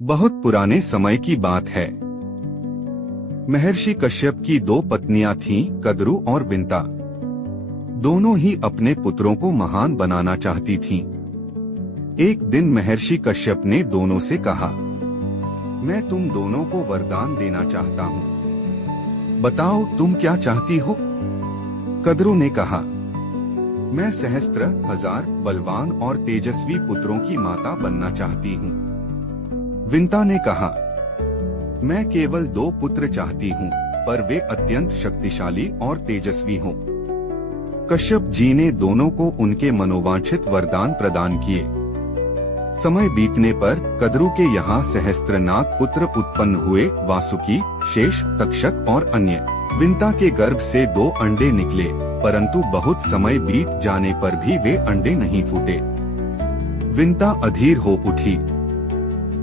बहुत पुराने समय की बात है। महर्षि कश्यप की दो पत्नियां थीं, कद्रू और विंता। दोनों ही अपने पुत्रों को महान बनाना चाहती थीं। एक दिन महर्षि कश्यप ने दोनों से कहा, मैं तुम दोनों को वरदान देना चाहता हूँ। बताओ तुम क्या चाहती हो? कद्रू ने कहा, मैं सहस्त्र हजार बलवान और तेजस्वी पुत्रों की माता बनना चाहती हूँ। विंता ने कहा, मैं केवल 2 पुत्र चाहती हूँ, पर वे अत्यंत शक्तिशाली और तेजस्वी हों। कश्यप जी ने दोनों को उनके मनोवांछित वरदान प्रदान किए। समय बीतने पर कद्रू के यहाँ सहस्त्रनाग पुत्र उत्पन्न हुए, वासुकी, शेष, तक्षक और अन्य। विंता के गर्भ से 2 अंडे निकले, परंतु बहुत समय बीत जाने पर भी वे अंडे नहीं फूटे। विंता अधीर हो उठी।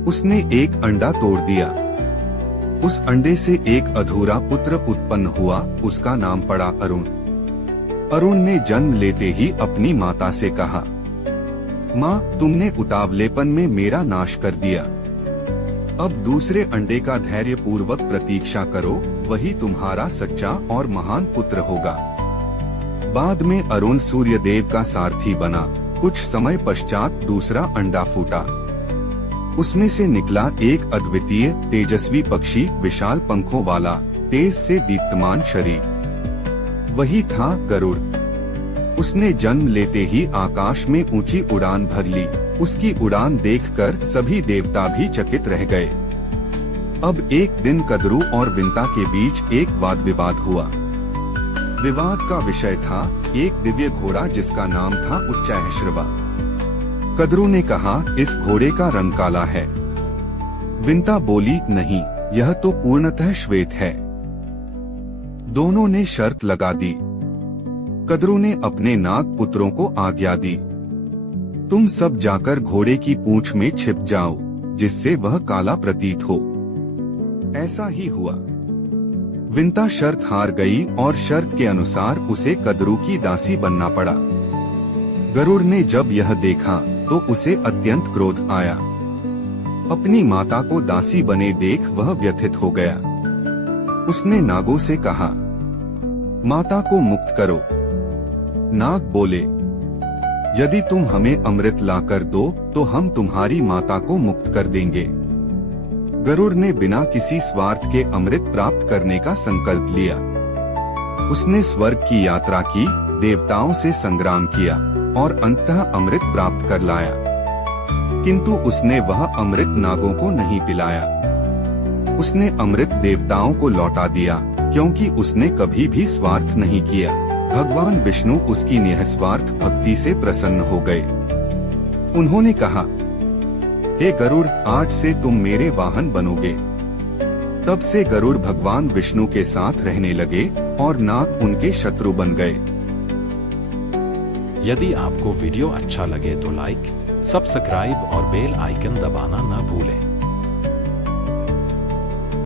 उसने एक अंडा तोड़ दिया। उस अंडे से एक अधूरा पुत्र उत्पन्न हुआ, उसका नाम पड़ा अरुण। अरुण ने जन्म लेते ही अपनी माता से कहा, माँ, तुमने उतावलेपन में मेरा नाश कर दिया। अब दूसरे अंडे का धैर्य पूर्वक प्रतीक्षा करो, वही तुम्हारा सच्चा और महान पुत्र होगा। बाद में अरुण सूर्यदेव का सारथी बना। कुछ समय पश्चात दूसरा अंडा फूटा। उसमें से निकला एक अद्वितीय तेजस्वी पक्षी, विशाल पंखों वाला, तेज से दीप्तमान शरीर। वही था गरुड़। उसने जन्म लेते ही आकाश में ऊंची उड़ान भर ली। उसकी उड़ान देखकर सभी देवता भी चकित रह गए। अब एक दिन कद्रू और विंता के बीच एक वाद विवाद हुआ। विवाद का विषय था एक दिव्य घोड़ा जिसका नाम था उच्चैःश्रवा। कद्रू ने कहा, इस घोड़े का रंग काला है। विंता बोली, नहीं, यह तो पूर्णतः श्वेत है। दोनों ने शर्त लगा दी। कद्रू ने अपने नाग पुत्रों को आज्ञा दी, तुम सब जाकर घोड़े की पूंछ में छिप जाओ, जिससे वह काला प्रतीत हो। ऐसा ही हुआ। विंता शर्त हार गई और शर्त के अनुसार उसे कद्रू की दासी बनना पड़ा। गरुड़ ने जब यह देखा तो उसे अत्यंत क्रोध आया। अपनी माता को दासी बने देख वह व्यथित हो गया। उसने नागों से कहा, माता को मुक्त करो। नाग बोले, यदि तुम हमें अमृत लाकर दो तो हम तुम्हारी माता को मुक्त कर देंगे। गरुड़ ने बिना किसी स्वार्थ के अमृत प्राप्त करने का संकल्प लिया। उसने स्वर्ग की यात्रा की, देवताओं से संग्राम किया और अंततः अमृत प्राप्त कर लाया। किंतु उसने वह अमृत नागों को नहीं पिलाया। उसने अमृत देवताओं को लौटा दिया, क्योंकि उसने कभी भी स्वार्थ नहीं किया। भगवान विष्णु उसकी निःस्वार्थ भक्ति से प्रसन्न हो गए। उन्होंने कहा, हे गरुड़, आज से तुम मेरे वाहन बनोगे। तब से गरुड़ भगवान विष्णु के साथ रहने लगे और नाग उनके शत्रु बन गए। यदि आपको वीडियो अच्छा लगे तो लाइक, सब्सक्राइब और बेल आइकन दबाना न भूलें।